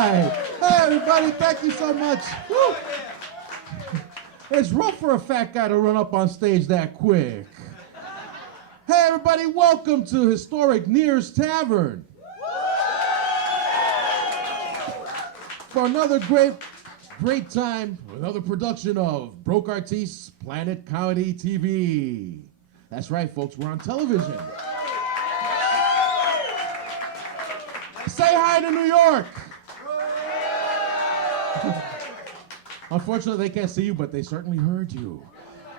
right. Hey, everybody, thank you so much. Woo. It's rough for a fat guy to run up on stage that quick. Hey, everybody, welcome to historic Near's Tavern. For another great time, another production of Broke Artistes Planet Comedy TV. That's right, folks, we're on television. Say hi to New York. Unfortunately, they can't see you, but they certainly heard you.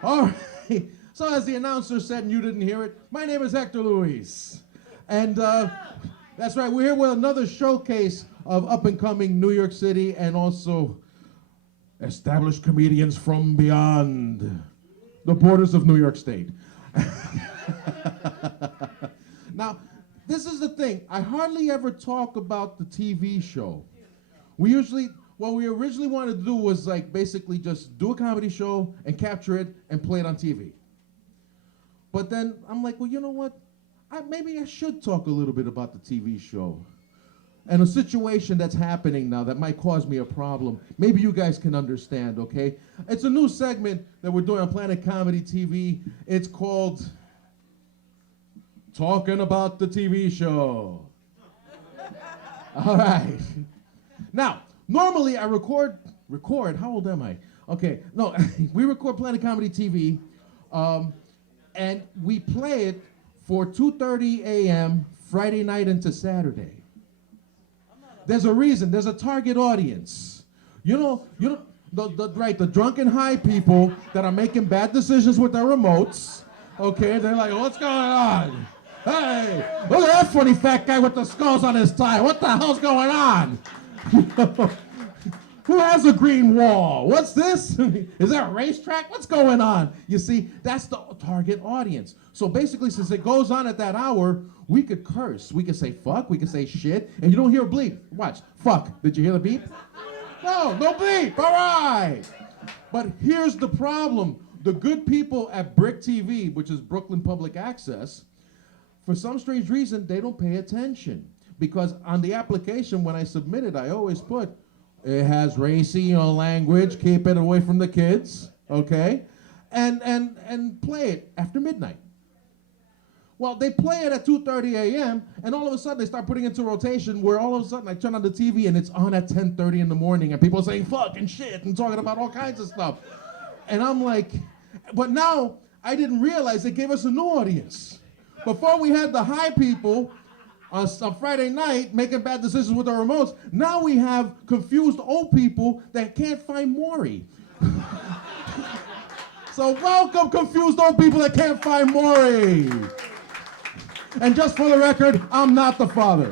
All right. So as the announcer said, and you didn't hear it, my name is Hector Luis. And that's right, we're here with another showcase of up-and-coming New York City and also established comedians from beyond the borders of New York State. Now, this is the thing. I hardly ever talk about the TV show. What we originally wanted to do was like basically just do a comedy show and capture it and play it on TV. But then I'm like, well, you know what? Maybe I should talk a little bit about the TV show and a situation that's happening now that might cause me a problem. Maybe you guys can understand, okay? It's a new segment that we're doing on Planet Comedy TV. It's called Talking About the TV Show. All right. Now, normally I record, how old am I? Okay, no, we record Planet Comedy TV, and we play it for 2:30 a.m. Friday night into Saturday. There's a reason, there's a target audience. You know, the drunken high people that are making bad decisions with their remotes, okay, they're like, what's going on? Hey, look at that funny fat guy with the skulls on his tie. What the hell's going on? Who has a green wall? What's this? Is that a racetrack? What's going on? You see, that's the target audience. So basically, since it goes on at that hour, we could curse. We could say fuck, we could say shit, and you don't hear a bleep. Watch, fuck. Did you hear the beep? No bleep, all right. But here's the problem. The good people at BRIC TV, which is Brooklyn Public Access, for some strange reason, they don't pay attention. Because on the application, when I submit it, I always put, it has racy language, keep it away from the kids, okay? And play it after midnight. Well, they play it at 2:30 a.m., and all of a sudden they start putting it into rotation where all of a sudden I turn on the TV and it's on at 10:30 in the morning, and people are saying fuck and shit and talking about all kinds of stuff. And I'm like, but now I didn't realize it gave us a new audience. Before we had the high people on Friday night making bad decisions with their remotes. Now we have confused old people that can't find Maury. So welcome, confused old people that can't find Maury. And just for the record, I'm not the father.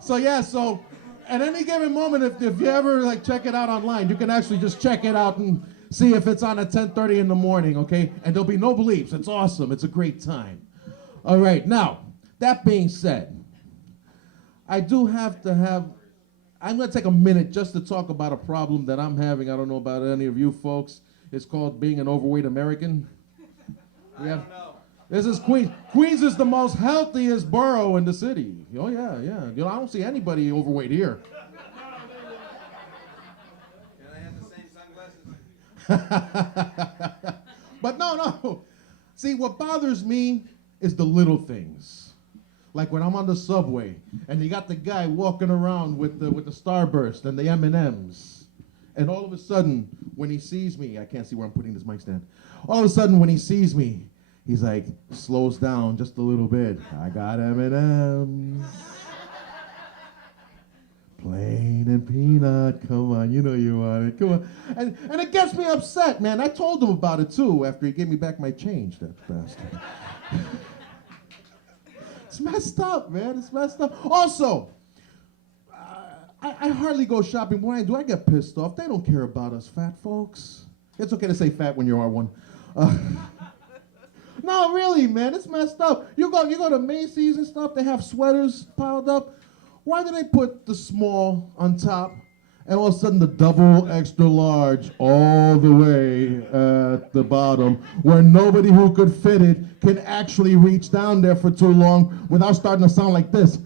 So at any given moment, if you ever check it out online, you can actually just check it out and see if it's on at 10:30 in the morning, okay? And there'll be no bleeps. It's awesome. It's a great time. All right, now, that being said, I'm going to take a minute just to talk about a problem that I'm having. I don't know about any of you folks. It's called being an overweight American. I don't know. This is Queens. Queens is the most healthiest borough in the city. Oh, yeah. I don't see anybody overweight here. But no. See, what bothers me is the little things. Like when I'm on the subway and you got the guy walking around with the Starburst and the M&Ms. And all of a sudden, when he sees me, I can't see where I'm putting this mic stand. All of a sudden, when he sees me, he's like, slows down just a little bit. I got M&Ms. Plain and peanut, come on, you know you want it, come on. And it gets me upset, man. I told him about it too after he gave me back my change, that bastard. It's messed up, man, it's messed up. Also, I hardly go shopping. When I do, I get pissed off. They don't care about us fat folks. It's okay to say fat when you are one. No, really, man, it's messed up. You go to Macy's and stuff, they have sweaters piled up. Why do they put the small on top And all of a sudden, the double extra large all the way at the bottom, where nobody who could fit it can actually reach down there for too long without starting to sound like this.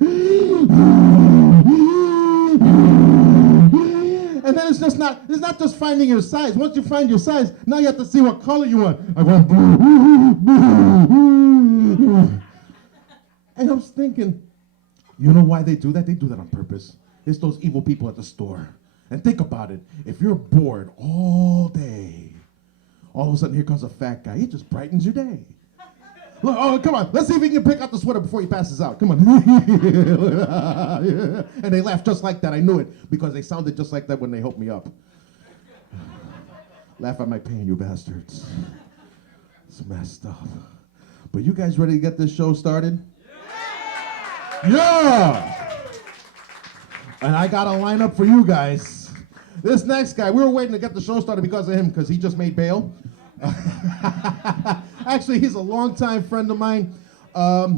And then it's not just finding your size. Once you find your size, now you have to see what color you want. I want blue. And I was thinking, you know why they do that? They do that on purpose. It's those evil people at the store. And think about it. If you're bored all day, all of a sudden here comes a fat guy. He just brightens your day. Look, oh, come on. Let's see if he can pick out the sweater before he passes out. Come on. And they laughed just like that. I knew it because they sounded just like that when they helped me up. Laugh at my pain, you bastards. It's messed up. But you guys ready to get this show started? Yeah! And I got a lineup for you guys. This next guy, we were waiting to get the show started because of him, because he just made bail. Actually, he's a longtime friend of mine.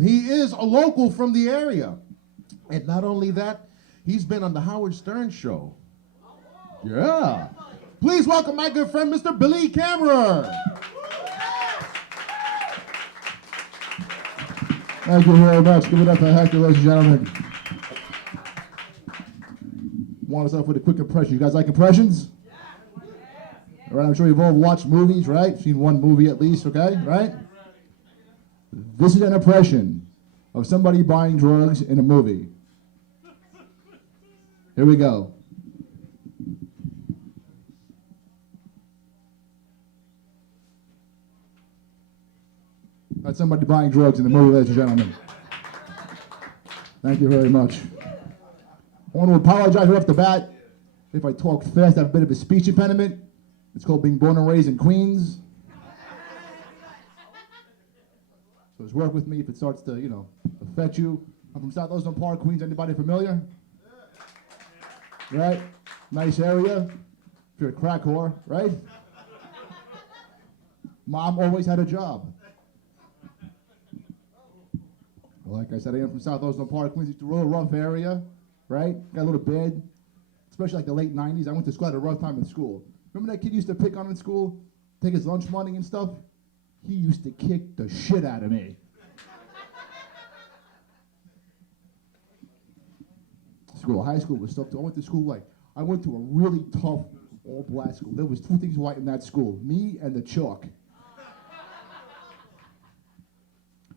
He is a local from the area. And not only that, he's been on the Howard Stern show. Yeah. Please welcome my good friend, Mr. Billy Kammerer. Thank you very much. Give it up for Hector, ladies and gentlemen. Want to start off with a quick impression. You guys like impressions? All right, I'm sure you've all watched movies, right? Seen one movie at least, okay? Right? This is an impression of somebody buying drugs in a movie. Here we go. That's somebody buying drugs in the movie, ladies and gentlemen. Thank you very much. I want to apologize right off the bat if I talk fast. I have a bit of a speech impediment. It's called being born and raised in Queens. So just work with me if it starts to, affect you. I'm from South Ozone Park, Queens. Anybody familiar? Right? Nice area. If you're a crack whore, right? Mom always had a job. Well, like I said, I am from South Ozone Park, Queens. It's a real rough area, right? Got a little bad, especially like the late 90s. I went to school at a rough time in school. Remember that kid used to pick on in school, take his lunch money and stuff? He used to kick the shit out of me. High school was tough too. I went to school I went to a really tough all-black school. There was two things white in that school, me and the chalk.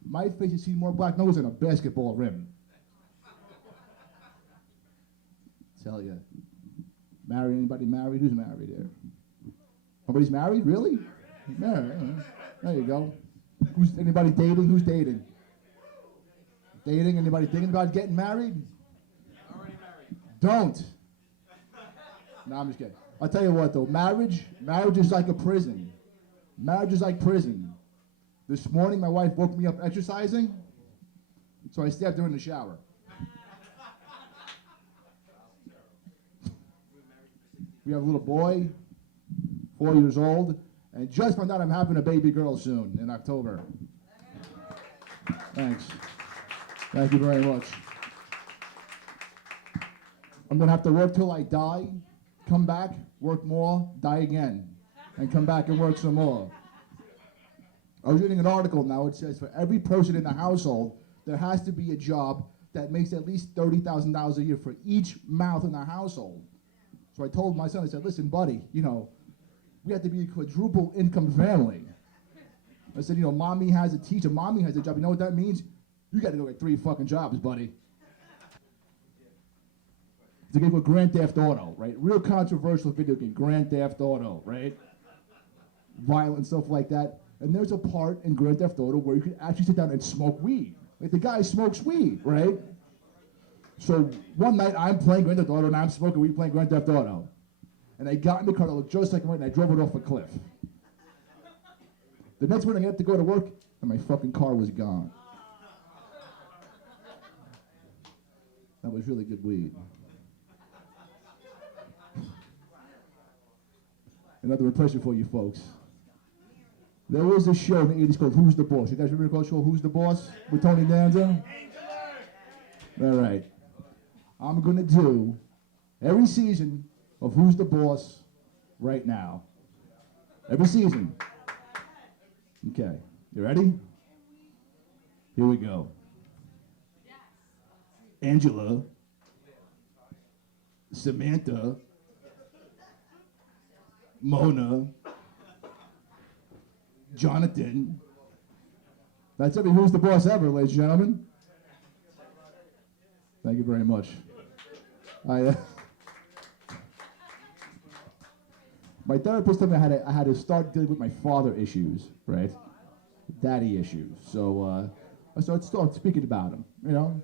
My face has seen more black nose than a basketball rim. Tell ya. Married? Anybody married? Who's married here? Nobody's married? Really? Married. There you go. Anybody dating? Who's dating? Dating? Anybody thinking about getting married? Already married. Don't. No, I'm just kidding. I'll tell you what though, marriage is like a prison. Marriage is like prison. This morning my wife woke me up exercising, so I stabbed her in the shower. We have a little boy, 4 years old, and just found out I'm having a baby girl soon in October. Thanks. Thank you very much. I'm gonna have to work till I die, come back, work more, die again, and come back and work some more. I was reading an article now. It says for every person in the household, there has to be a job that makes at least $30,000 a year for each mouth in the household. So I told my son, I said, listen, buddy, we have to be a quadruple income family. I said, mommy has a teacher, mommy has a job. You know what that means? You got to go get 3 fucking jobs, buddy. It's a game called Grand Theft Auto, right? Real controversial video game, Grand Theft Auto, right? Violent stuff like that. And there's a part in Grand Theft Auto where you can actually sit down and smoke weed. Like the guy smokes weed, right? So one night I'm playing Grand Theft Auto and I'm smoking weed playing Grand Theft Auto. And I got in the car that looked just like mine and I drove it off a cliff. The next morning I had to go to work and my fucking car was gone. That was really good weed. Another impression for you folks. There was a show in the 80s called Who's the Boss? You guys remember the show Who's the Boss with Tony Danza? All right. I'm going to do, every season, of Who's the Boss right now. Every season. Okay, you ready? Here we go. Angela, Samantha, Mona, Jonathan. That's every Who's the Boss ever, ladies and gentlemen. Thank you very much. My therapist told me I had to start dealing with my father issues, right? Daddy issues. So I started speaking about him, you know?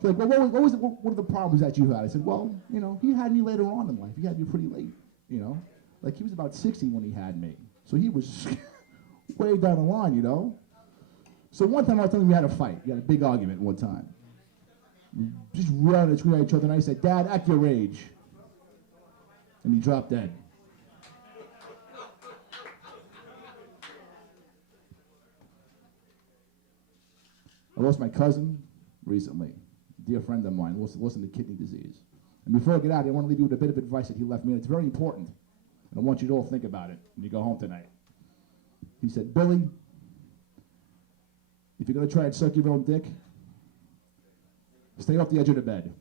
So like, well, what are the problems that you had? I said, well, you know, he had me later on in life. He had me pretty late, you know? Like, he was about 60 when he had me. So he was way down the line, you know? So one time I was telling him we had a fight. We had a big argument one time. Just running at each other, and I said, Dad, act your age. And he dropped dead. I lost my cousin recently, a dear friend of mine, lost him to kidney disease. And before I get out, I want to leave you with a bit of advice that he left me, and it's very important. And I want you to all think about it when you go home tonight. He said, Billy, if you're going to try and suck your own dick, stay off the edge of the bed.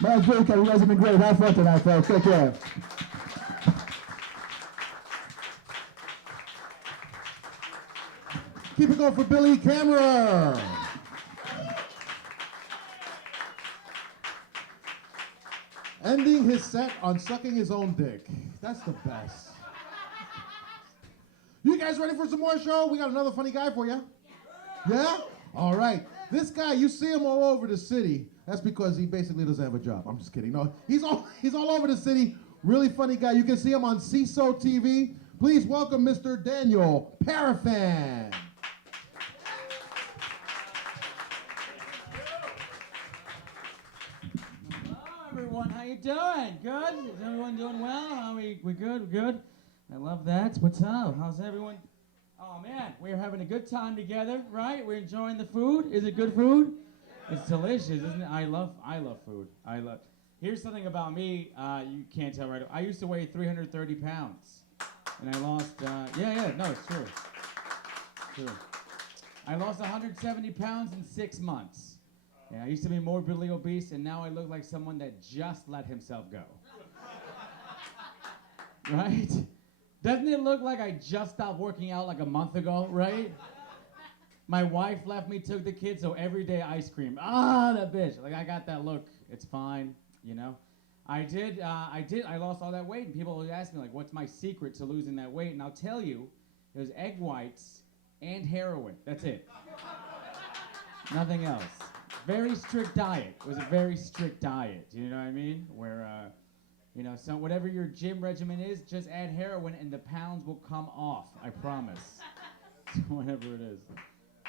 Man, Billy Kammerer, you guys have been great. Have fun tonight, folks. Take care. Keep it going for Billy Kammerer. Ending his set on sucking his own dick. That's the best. You guys ready for some more show? We got another funny guy for you. Yeah? All right. This guy, you see him all over the city. That's because he basically doesn't have a job. I'm just kidding. No, he's all over the city. Really funny guy. You can see him on CISO-TV. Please welcome Mr. Daniel Perafan. Everyone, how you doing? Good? Is everyone doing well? Are we good? We good? I love that. What's up? How's everyone? Oh man, we're having a good time together, right? We're enjoying the food. Is it good food? It's delicious, isn't it? I love food. Here's something about me. You can't tell right. I used to weigh 330 pounds, and I lost. No, it's true. True. I lost 170 pounds in 6 months. Yeah, I used to be morbidly obese, and now I look like someone that just let himself go. Right? Doesn't it look like I just stopped working out like a month ago, right? My wife left me, took the kids, so every day ice cream. Ah, that bitch. Like, I got that look. It's fine, you know? I lost all that weight, and people always ask me, like, what's my secret to losing that weight? And I'll tell you, it was egg whites and heroin. That's it. Nothing else. Very strict diet. It was a very strict diet. You know what I mean? Where, so whatever your gym regimen is, just add heroin and the pounds will come off. I promise. Whatever it is.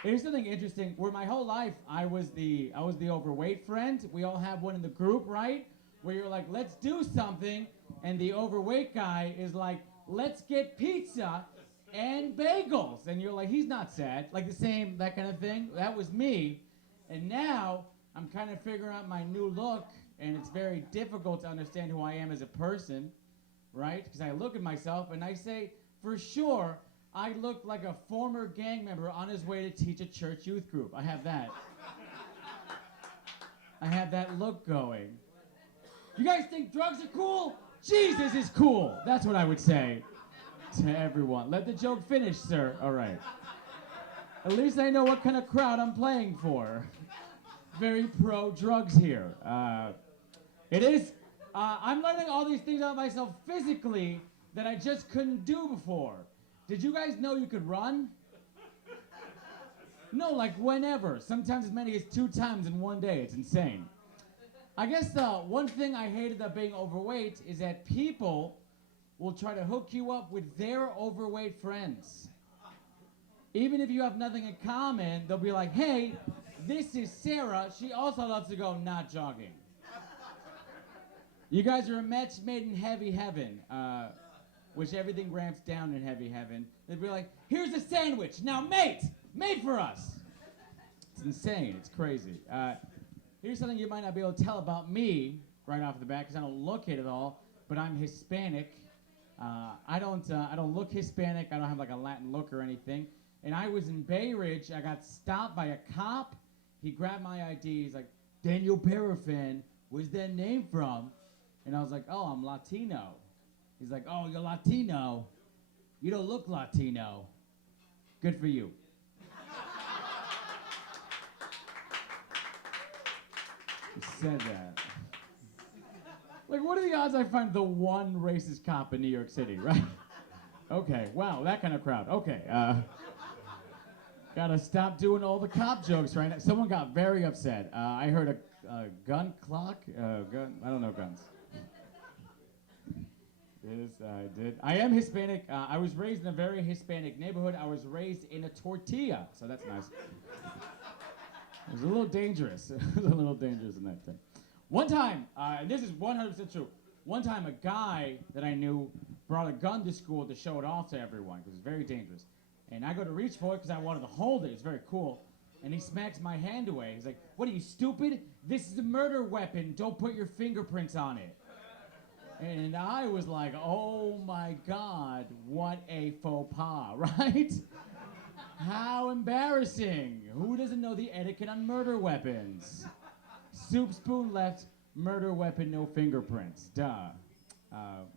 Here's something interesting. Where my whole life I was the overweight friend. We all have one in the group, right? Where you're like, let's do something, and the overweight guy is like, let's get pizza and bagels, and you're like, he's not sad. Like the same, that kind of thing. That was me. And now, I'm kind of figuring out my new look, and it's very difficult to understand who I am as a person, right? Because I look at myself, and I say, for sure, I look like a former gang member on his way to teach a church youth group. I have that. I have that look going. You guys think drugs are cool? Jesus is cool. That's what I would say to everyone. Let the joke finish, sir. All right. At least I know what kind of crowd I'm playing for. Very pro-drugs here. It is. I'm learning all these things about myself physically that I just couldn't do before. Did you guys know you could run? No, like whenever. Sometimes as many as 2 times in one day. It's insane. I guess the one thing I hated about being overweight is that people will try to hook you up with their overweight friends. Even if you have nothing in common, they'll be like, hey, this is Sarah. She also loves to go not jogging. You guys are a match made in heavy heaven, which everything ramps down in heavy heaven. They'd be like, here's a sandwich. Now mate for us. It's insane. It's crazy. Here's something you might not be able to tell about me, right off the bat because I don't look it at all, but I'm Hispanic. I don't look Hispanic. I don't have like a Latin look or anything. And I was in Bay Ridge. I got stopped by a cop. He grabbed my ID. He's like, Daniel Perafan, where's that name from? And I was like, oh, I'm Latino. He's like, oh, you're Latino. You don't look Latino. Good for you. He said that. Like, what are the odds I find the one racist cop in New York City, right? Okay, wow, that kind of crowd. Okay, gotta stop doing all the cop jokes right now. Someone got very upset. I heard a gun clock. I don't know guns. Yes, I did. I am Hispanic. I was raised in a very Hispanic neighborhood. I was raised in a tortilla, so that's nice. It was a little dangerous. It was a little dangerous in that thing. One time, and this is 100% true, one time a guy that I knew brought a gun to school to show it off to everyone because it was very dangerous. And I go to reach for it because I wanted to hold it. It's very cool. And he smacks my hand away. He's like, what are you, stupid? This is a murder weapon. Don't put your fingerprints on it. And I was like, oh my God, what a faux pas, right? How embarrassing. Who doesn't know the etiquette on murder weapons? Soup spoon left, murder weapon, no fingerprints. Duh.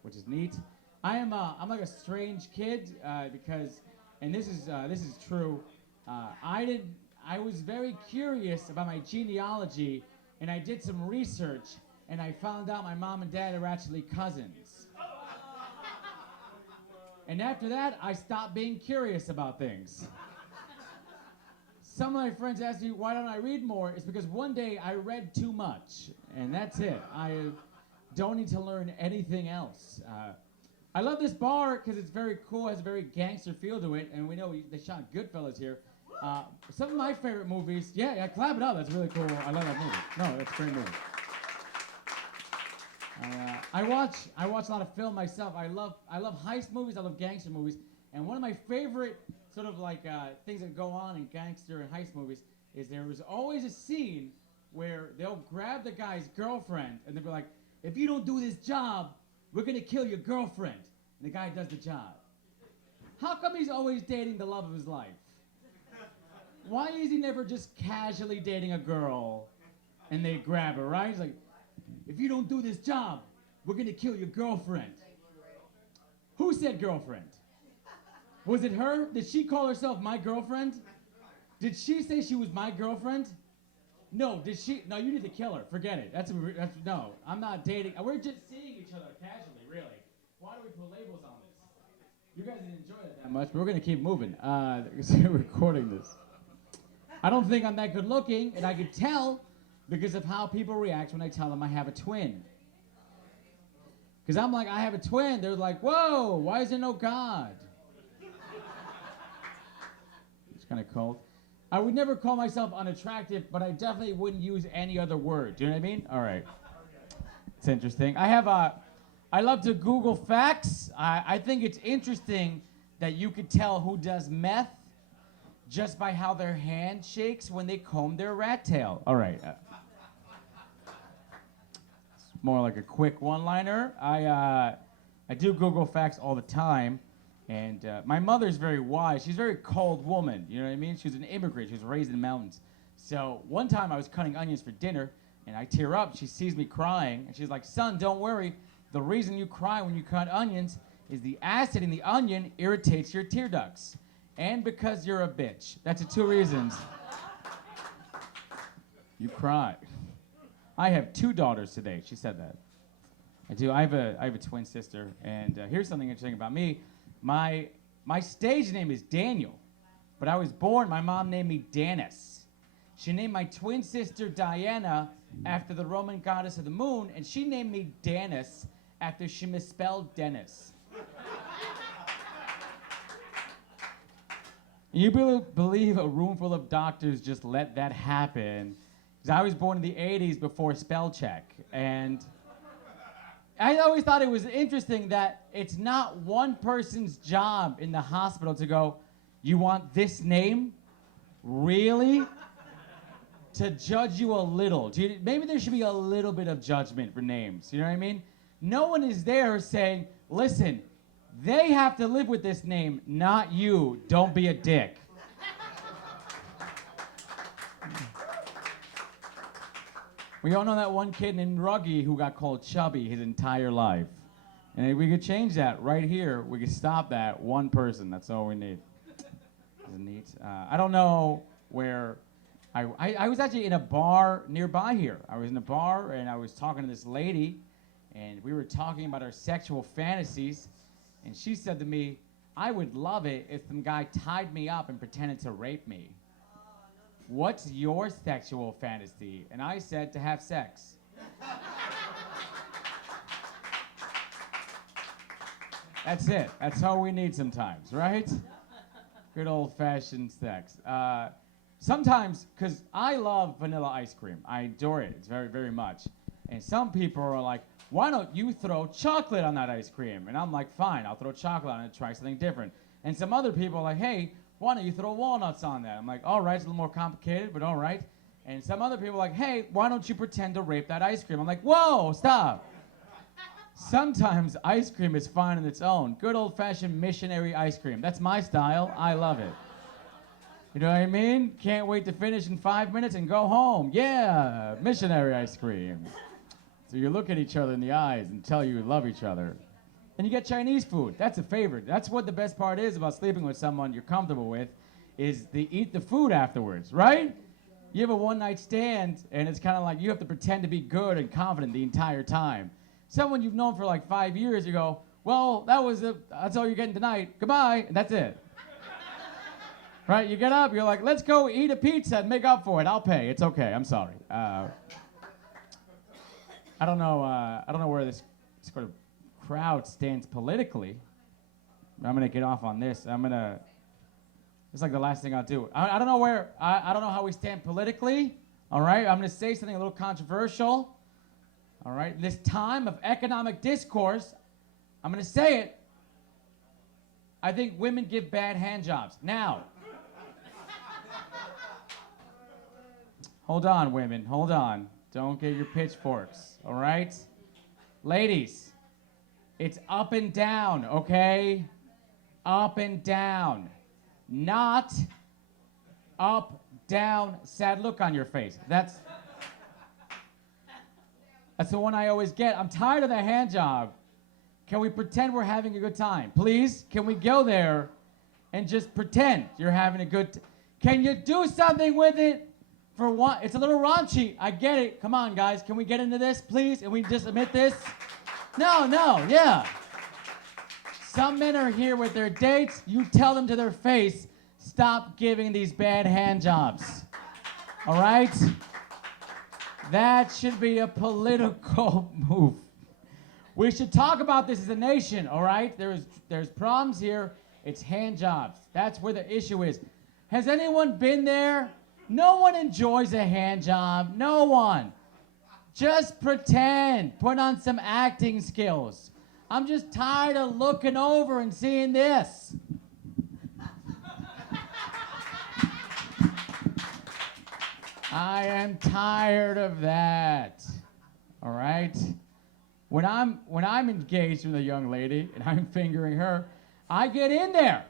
Which is neat. I'm like a strange kid because, and this is true. I was very curious about my genealogy, and I did some research, and I found out my mom and dad are actually cousins. And after that, I stopped being curious about things. Some of my friends ask me, why don't I read more? It's because one day I read too much, and that's it. I don't need to learn anything else. I love this bar because it's very cool, has a very gangster feel to it, and we know they shot Goodfellas here. Some of my favorite movies, yeah, clap it up, that's really cool. I love that movie. No, that's a great movie. I watch a lot of film myself. I love heist movies, I love gangster movies, and one of my favorite sort of like things that go on in gangster and heist movies is there was always a scene where they'll grab the guy's girlfriend and they'll be like, if you don't do this job, we're gonna kill your girlfriend. And the guy does the job. How come he's always dating the love of his life? Why is he never just casually dating a girl and they grab her, right? He's like, if you don't do this job, we're gonna kill your girlfriend. Who said girlfriend? Was it her? Did she call herself my girlfriend? Did she say she was my girlfriend? No, did she? No, you need to kill her. Forget it. That's no, I'm not dating. We're just seeing each other casually, really. Why do we put labels on this? You guys didn't enjoy it that much, but we're going to keep moving. Because we're recording this. I don't think I'm that good looking, and I can tell because of how people react when I tell them I have a twin. Because I'm like, I have a twin. They're like, whoa, why is there no God? It's kind of cold. I would never call myself unattractive, but I definitely wouldn't use any other word. Do you know what I mean? All right. It's interesting. I love to Google facts. I think it's interesting that you could tell who does meth just by how their hand shakes when they comb their rat tail. All right. It's more like a quick one-liner. I do Google facts all the time. And my mother's very wise. She's a very cold woman, you know what I mean? She was an immigrant. She was raised in the mountains. So one time I was cutting onions for dinner, and I tear up. She sees me crying, and she's like, son, don't worry. The reason you cry when you cut onions is the acid in the onion irritates your tear ducts. And because you're a bitch. That's the two reasons you cry. I have 2 daughters today. She said that. I do. I have a twin sister, and here's something interesting about me. My stage name is Daniel, but I was born, my mom named me Danis. She named my twin sister Diana after the Roman goddess of the moon, and she named me Danis after she misspelled Dennis. You believe a room full of doctors just let that happen? Because I was born in the 80s before spell check, and I always thought it was interesting that it's not one person's job in the hospital to go, you want this name? Really? to judge you a little. Maybe there should be a little bit of judgment for names. You know what I mean? No one is there saying, listen, they have to live with this name, not you. Don't be a dick. We all know that one kid named Ruggy who got called Chubby his entire life. And if we could change that right here, we could stop that one person. That's all we need. Isn't neat? I don't know where... I was actually in a bar nearby here. I was in a bar and I was talking to this lady and we were talking about our sexual fantasies and she said to me, I would love it if some guy tied me up and pretended to rape me. What's your sexual fantasy? And I said to have sex. That's it. That's all we need sometimes, right? Good old-fashioned sex. Sometimes, because I love vanilla ice cream. I adore it. It's very, very much. And some people are like, why don't you throw chocolate on that ice cream? And I'm like, fine, I'll throw chocolate on it and try something different. And some other people are like, hey, why don't you throw walnuts on that? I'm like, all right, it's a little more complicated, but all right. And some other people are like, hey, why don't you pretend to rape that ice cream? I'm like, whoa, stop. Sometimes ice cream is fine on its own. Good old-fashioned missionary ice cream. That's my style. I love it. You know what I mean? Can't wait to finish in 5 minutes and go home. Yeah, missionary ice cream. So you look at each other in the eyes and tell you love each other. And you get Chinese food. That's a favorite. That's what the best part is about sleeping with someone you're comfortable with, is they eat the food afterwards, right? You have a one-night stand, and it's kind of like you have to pretend to be good and confident the entire time. Someone you've known for like 5 years, you go, well, that's all you're getting tonight. Goodbye, and that's it. Right? You get up, you're like, let's go eat a pizza and make up for it. I'll pay. It's okay. I'm sorry. I don't know where this sort of crowd stands politically. I'm gonna get off on this. It's like the last thing I'll do. I don't know where. I don't know how we stand politically. All right. I'm gonna say something a little controversial. All right. This time of economic discourse, I'm gonna say it. I think women give bad hand jobs. Now. Hold on, women. Hold on. Don't get your pitchforks. All right. Ladies. It's up and down, okay? Up and down. Not up, down, sad look on your face. That's the one I always get. I'm tired of the hand job. Can we pretend we're having a good time? Please, can we go there and just pretend you're having a good time? Can you do something with it? For one, it's a little raunchy. I get it. Come on, guys. Can we get into this, please? And we just admit this? No, yeah. Some men are here with their dates. You tell them to their face, stop giving these bad hand jobs. All right? That should be a political move. We should talk about this as a nation, all right? There's problems here. It's hand jobs. That's where the issue is. Has anyone been there? No one enjoys a hand job. No one. Just pretend. Put on some acting skills. I'm just tired of looking over and seeing this. I am tired of that. All right? When I'm engaged with a young lady and I'm fingering her, I get in there.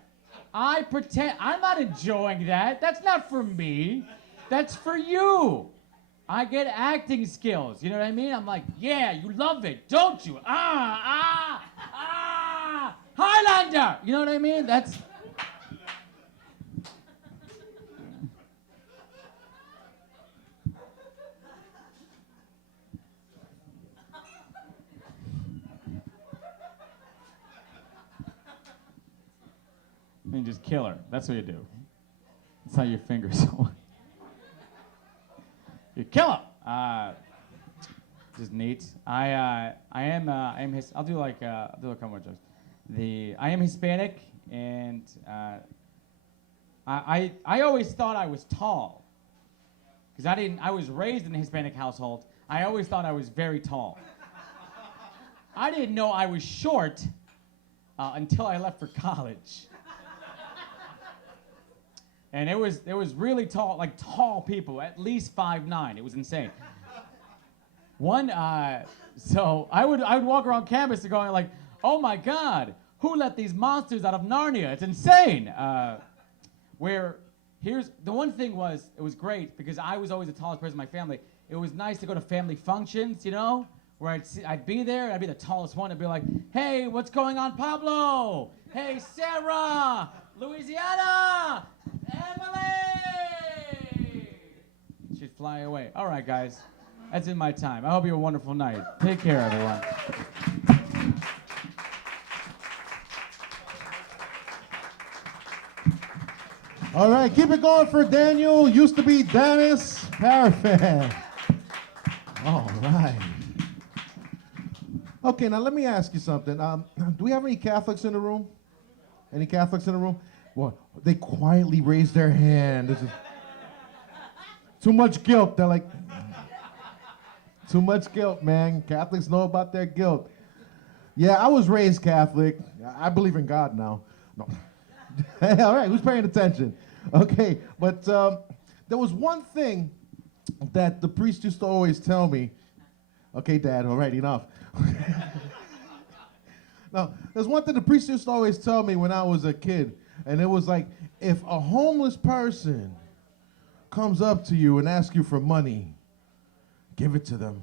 I pretend. I'm not enjoying that. That's not for me. That's for you. I get acting skills. You know what I mean? I'm like, yeah, you love it, don't you? Highlander. You know what I mean? That's. I mean, just kill her. That's what you do. That's how you finger someone. You kill him. Just neat. I am his. I'll do a couple more jokes. I am Hispanic, and I always thought I was tall, because I was raised in a Hispanic household. I always thought I was very tall. I didn't know I was short until I left for college. And it was really tall, like tall people, at least 5'9". It was insane. So I would walk around campus going like, oh my God, who let these monsters out of Narnia? It's insane. Here's the one thing was, it was great because I was always the tallest person in my family. It was nice to go to family functions, where I'd be there, and I'd be the tallest one. I'd be like, hey, what's going on, Pablo? Hey, Sarah, Louisiana, Emily. She'd fly away. All right, guys, that's in my time. I hope you have a wonderful night. Take care, everyone. All right, keep it going for Daniel. Used to be Dennis Perafan. All right. Okay, now let me ask you something. Do we have any Catholics in the room? Any Catholics in the room? Well, they quietly raised their hand. This is too much guilt. They're like, too much guilt, man. Catholics know about their guilt. Yeah, I was raised Catholic. I believe in God now. No. All right, who's paying attention? Okay, but there was one thing that the priest used to always tell me. Okay, Dad, all right, enough. Now, there's one thing the priest used to always tell me when I was a kid, and it was like, if a homeless person comes up to you and asks you for money, give it to them,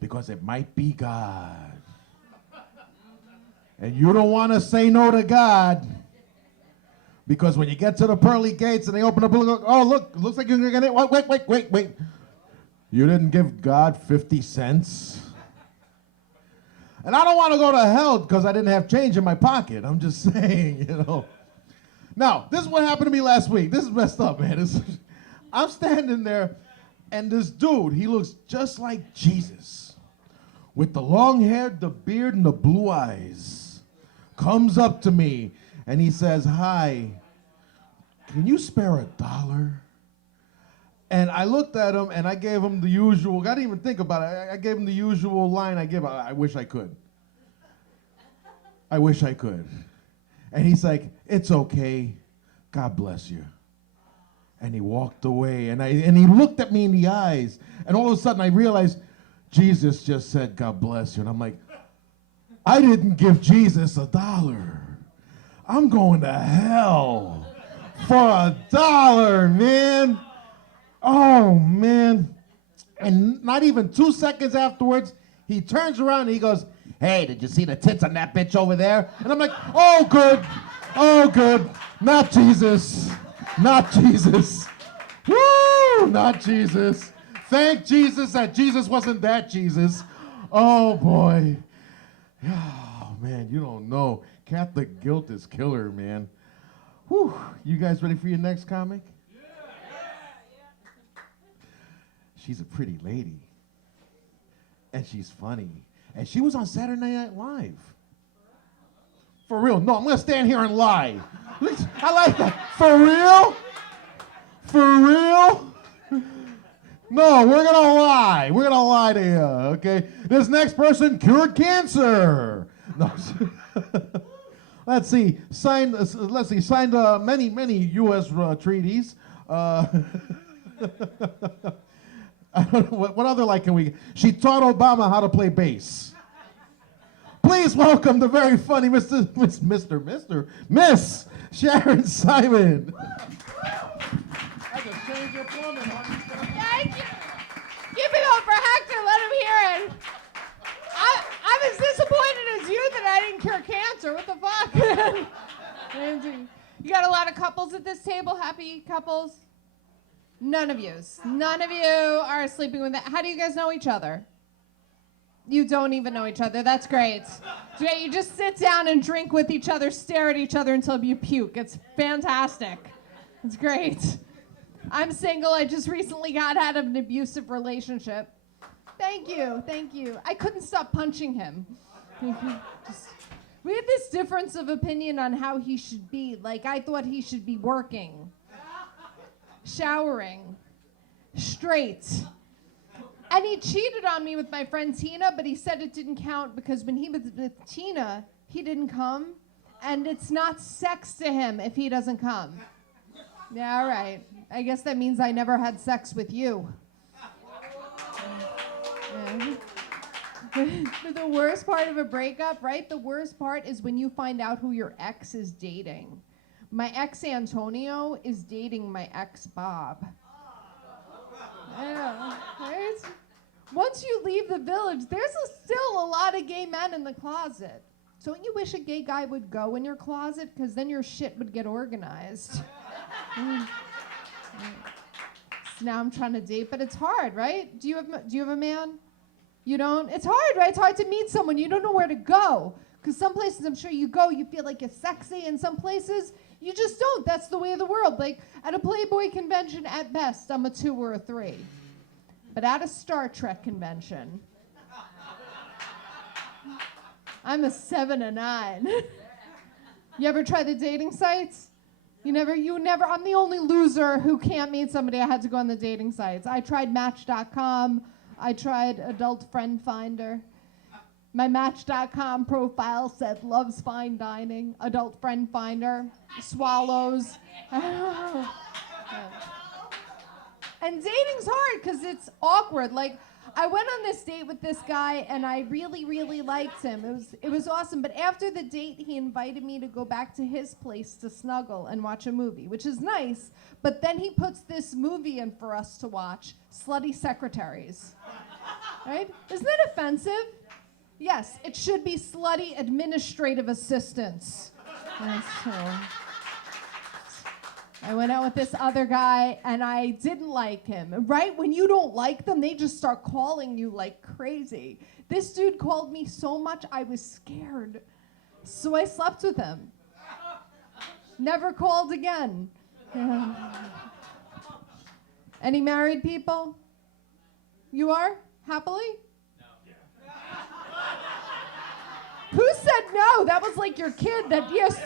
because it might be God. And you don't want to say no to God, because when you get to the pearly gates and they open up, oh, look, looks like you're going to, wait. You didn't give God 50 cents? And I don't want to go to hell because I didn't have change in my pocket. I'm just saying, Now, this is what happened to me last week. This is messed up, man. I'm standing there, and this dude, he looks just like Jesus, with the long hair, the beard, and the blue eyes, comes up to me, and he says, hi, can you spare $1? And I looked at him, and I gave him the usual, I didn't even think about it, I gave him the usual line I give, I wish I could. I wish I could. And he's like, it's okay, God bless you. And he walked away, and he looked at me in the eyes, and all of a sudden I realized, Jesus just said, God bless you. And I'm like, I didn't give Jesus $1. I'm going to hell for $1, man. Oh, man. And not even 2 seconds afterwards, he turns around and he goes, hey, did you see the tits on that bitch over there? And I'm like, oh, good. Not Jesus. Not Jesus. Woo, not Jesus. Thank Jesus that Jesus wasn't that Jesus. Oh, boy. Oh, man, you don't know. Catholic guilt is killer, man. Whew. You guys ready for your next comic? She's a pretty lady. And she's funny. And she was on Saturday Night Live. For real. No, I'm going to stand here and lie. I like that. For real? For real? No, we're going to lie. We're going to lie to you, okay? This next person cured cancer. No. Let's see. Signed many U.S. Treaties. I don't know, what other like can we... She taught Obama how to play bass. Please welcome the very funny Miss Sharon Simon. I just changed your plumbing, honey. Thank you. Give it up for Hector. Let him hear it. I'm as disappointed as you that I didn't cure cancer. What the fuck? You got a lot of couples at this table? Happy couples? None of you are sleeping with that. How do you guys know each other? You don't even know each other. That's great. You just sit down and drink with each other, stare at each other until you puke. It's fantastic. It's great. I'm single. I just recently got out of an abusive relationship. Thank you. I couldn't stop punching him. We had this difference of opinion on how he should be. Like, I thought he should be working, showering, straight. And he cheated on me with my friend Tina, but he said it didn't count because when he was with Tina, he didn't come, and it's not sex to him if he doesn't come. Yeah, all right. I guess that means I never had sex with you. Yeah. But the worst part of a breakup, right? The worst part is when you find out who your ex is dating. My ex Antonio is dating my ex Bob. Yeah, right? Once you leave the village, there's still a lot of gay men in the closet. Don't you wish a gay guy would go in your closet? Because then your shit would get organized. So now I'm trying to date, but it's hard, right? Do you have a man? You don't? It's hard, right? It's hard to meet someone. You don't know where to go. Because some places I'm sure you go, you feel like you're sexy. And some places, you just don't. That's the way of the world. Like, at a Playboy convention, at best, I'm a 2 or a 3. But at a Star Trek convention, I'm a 7 or 9. You ever try the dating sites? You never, I'm the only loser who can't meet somebody. I had to go on the dating sites. I tried Match.com. I tried Adult Friend Finder. My Match.com profile said loves fine dining. Adult Friend Finder, swallows. And dating's hard because it's awkward. Like, I went on this date with this guy and I really, really liked him. It was awesome. But after the date, he invited me to go back to his place to snuggle and watch a movie, which is nice. But then he puts this movie in for us to watch, Slutty Secretaries. Right? Isn't that offensive? Yes, it should be Slutty Administrative Assistants. So I went out with this other guy, and I didn't like him. Right? When you don't like them, they just start calling you like crazy. This dude called me so much, I was scared. So I slept with him. Never called again. Any married people? You are? Happily? No. Who said no? That was like your kid that, yes.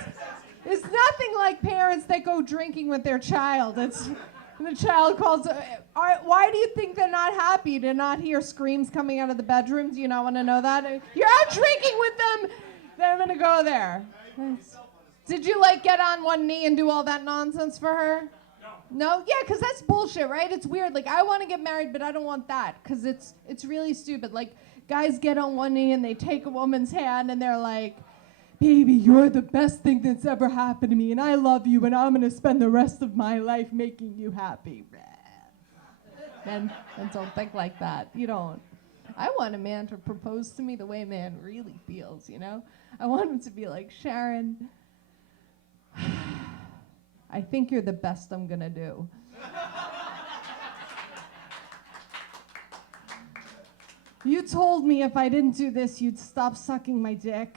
It's nothing like parents that go drinking with their child. It's the child calls. Why do you think they're not happy to not hear screams coming out of the bedroom? Do you not want to know that? You're out drinking with them. Then I'm gonna go there. Did you like get on one knee and do all that nonsense for her? No? Yeah, because that's bullshit, right? It's weird. Like, I want to get married, but I don't want that because it's really stupid. Like, guys get on one knee and they take a woman's hand and they're like, baby, you're the best thing that's ever happened to me, and I love you, and I'm going to spend the rest of my life making you happy. Men don't think like that. You don't. I want a man to propose to me the way a man really feels, you know? I want him to be like, Sharon, I think you're the best I'm going to do. You told me if I didn't do this, you'd stop sucking my dick.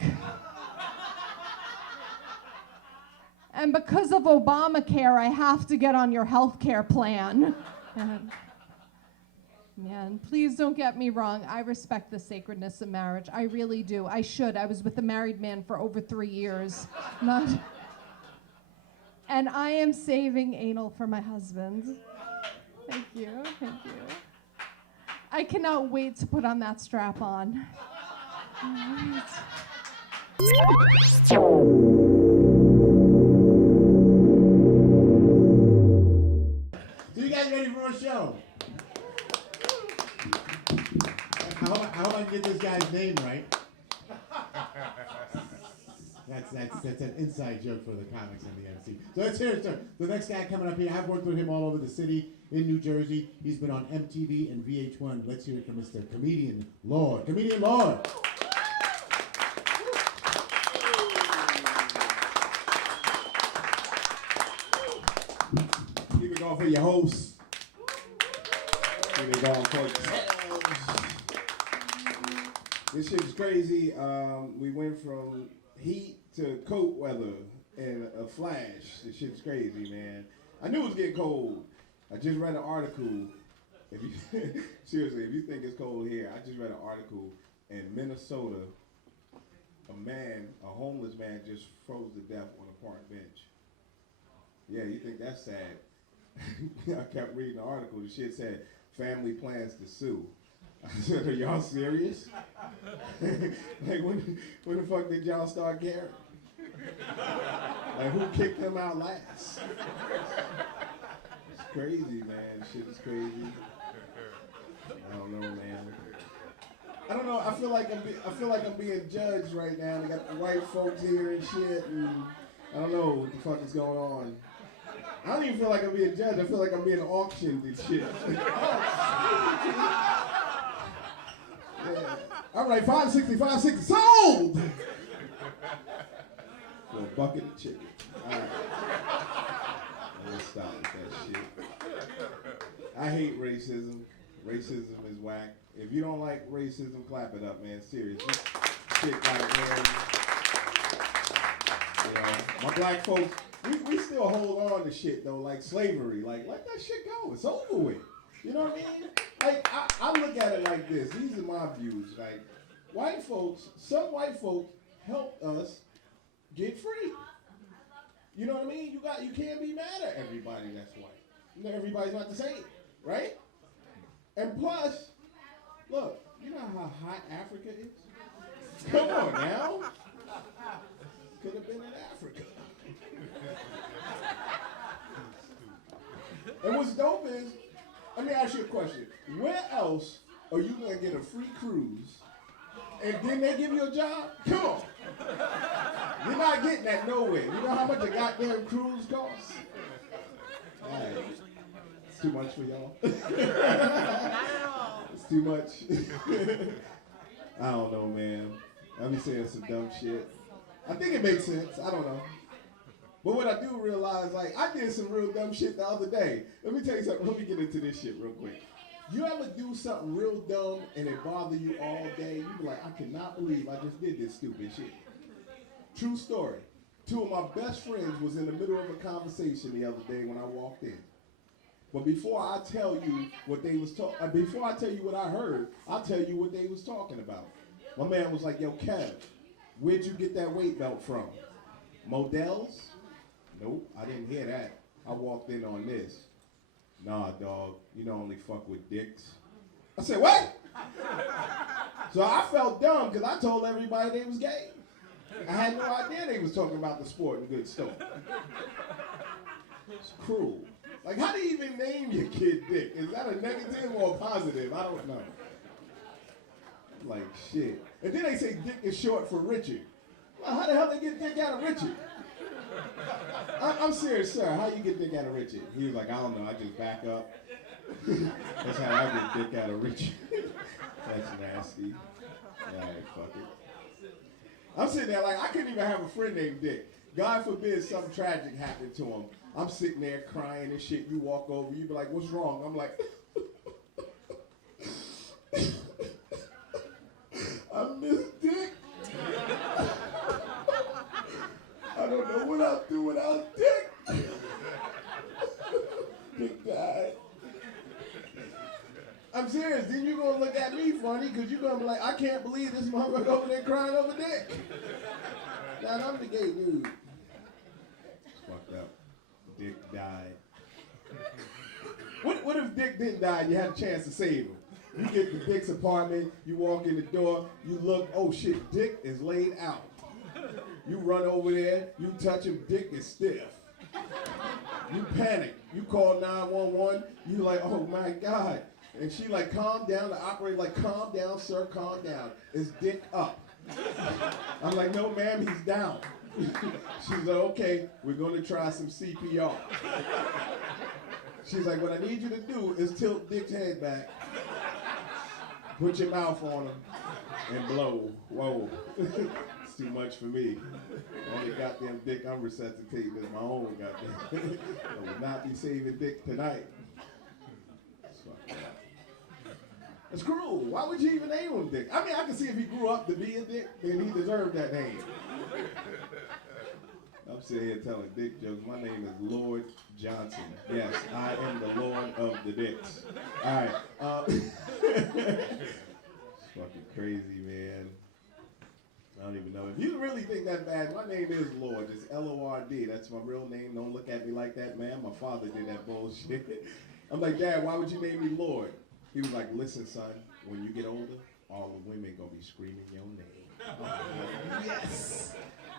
And because of Obamacare, I have to get on your health care plan. Man, please don't get me wrong. I respect the sacredness of marriage. I really do. I should. I was with a married man for over 3 years. And I am saving anal for my husband. Thank you. Thank you. I cannot wait to put on that strap on. All right. So you guys ready for our show? I hope I can get this guy's name right. That's an inside joke for the comics and the MC. So let's hear it, sir. The next guy coming up here, I've worked with him all over the city, in New Jersey. He's been on MTV and VH1. Let's hear it from Mr. Comedian Lord. Comedian Lord. Keep it going for your hosts. Keep it going for yourselves. This shit's crazy. We went from heat to cold weather in a flash. This shit's crazy, man. I knew it was getting cold. I just read an article. If you seriously, if you think it's cold here, I just read an article in Minnesota. A homeless man, just froze to death on a park bench. Yeah, you think that's sad? I kept reading the article. The shit said family plans to sue. I said, are y'all serious? Like, when the fuck did y'all start caring? Like, who kicked him out last? crazy, man. Shit is crazy. I don't know, man. I don't know. I feel like I'm being judged right now. They got the white folks here and shit, and I don't know what the fuck is going on. I don't even feel like I'm being judged. I feel like I'm being auctioned and shit. Yeah. All right, 560, sold! For a bucket of chicken. All right. Let's stop with that shit. I hate racism. Racism is whack. If you don't like racism, clap it up, man. Seriously. Shit like, man. You know, my black folks, we still hold on to shit, though, like slavery. Like, let that shit go. It's over with. You know what I mean? Like, I look at it like this. These are my views. Like, white folks, some white folks helped us get free. You know what I mean? You can't be mad at everybody that's white. You know, everybody's not the same, right? And plus, look, you know how hot Africa is? Come on now. Could have been in Africa. And what's dope is, let me ask you a question. Where else are you going to get a free cruise and then they give you a job? Come on. You're not getting that nowhere. You know how much a goddamn cruise costs? All right. It's too much for y'all. Not at all. It's too much. I don't know, man. I be saying some dumb shit. I think it makes sense. I don't know. But what I do realize, like, I did some real dumb shit the other day. Let me tell you something. Let me get into this shit real quick. You ever do something real dumb and it bother you all day? You be like, I cannot believe I just did this stupid shit. True story. Two of my best friends was in the middle of a conversation the other day when I walked in. But before I tell you what they was before I tell you what I heard, I'll tell you what they was talking about. My man was like, yo, Kev, where'd you get that weight belt from? Models? Nope, I didn't hear that. I walked in on this. Nah, dog, you don't only fuck with dicks. I said, what? So I felt dumb because I told everybody they was gay. I had no idea they was talking about the sport and good stuff. It's cruel. Like, how do you even name your kid Dick? Is that a negative or a positive? I don't know. Like, shit. And then they say Dick is short for Richard. Well, how the hell they get Dick out of Richard? I'm serious, sir. How you get Dick out of Richard? He was like, I don't know. I just back up. That's how I get Dick out of Richard. That's nasty. All right, fuck it. I'm sitting there like, I couldn't even have a friend named Dick. God forbid something tragic happened to him. I'm sitting there crying and shit. You walk over, you be like, what's wrong? I'm like, I miss Dick. I don't know what I'll do without Dick. Dick died. I'm serious. Then you're going to look at me funny because you're going to be like, I can't believe this motherfucker over there crying over Dick. Now, I'm the gay dude. It's fucked up. Dick died. What if Dick didn't die and you had a chance to save him? You get to Dick's apartment, you walk in the door, you look, oh shit, Dick is laid out. You run over there, you touch him, Dick is stiff. You panic, you call 911, you like, oh my God. And she like, calm down, the operator like, calm down, sir, calm down. Is Dick up? I'm like, no ma'am, he's down. She's like, okay, we're gonna try some CPR. She's like, what I need you to do is tilt Dick's head back, put your mouth on him, and blow. Whoa, it's too much for me. Only goddamn Dick I'm resuscitating is my own goddamn. I will not be saving Dick tonight. It's cruel. Why would you even name him Dick? I mean, I can see if he grew up to be a Dick, then he deserved that name. I'm sitting here telling Dick jokes. My name is Lord Johnson. Yes, I am the Lord of the Dicks. All right. It's fucking crazy, man. I don't even know. If you really think that bad, my name is Lord. It's Lord. That's my real name. Don't look at me like that, man. My father did that bullshit. I'm like, Dad, why would you name me Lord? He was like, listen, son, when you get older, all the women gonna be screaming your name. Like, yes.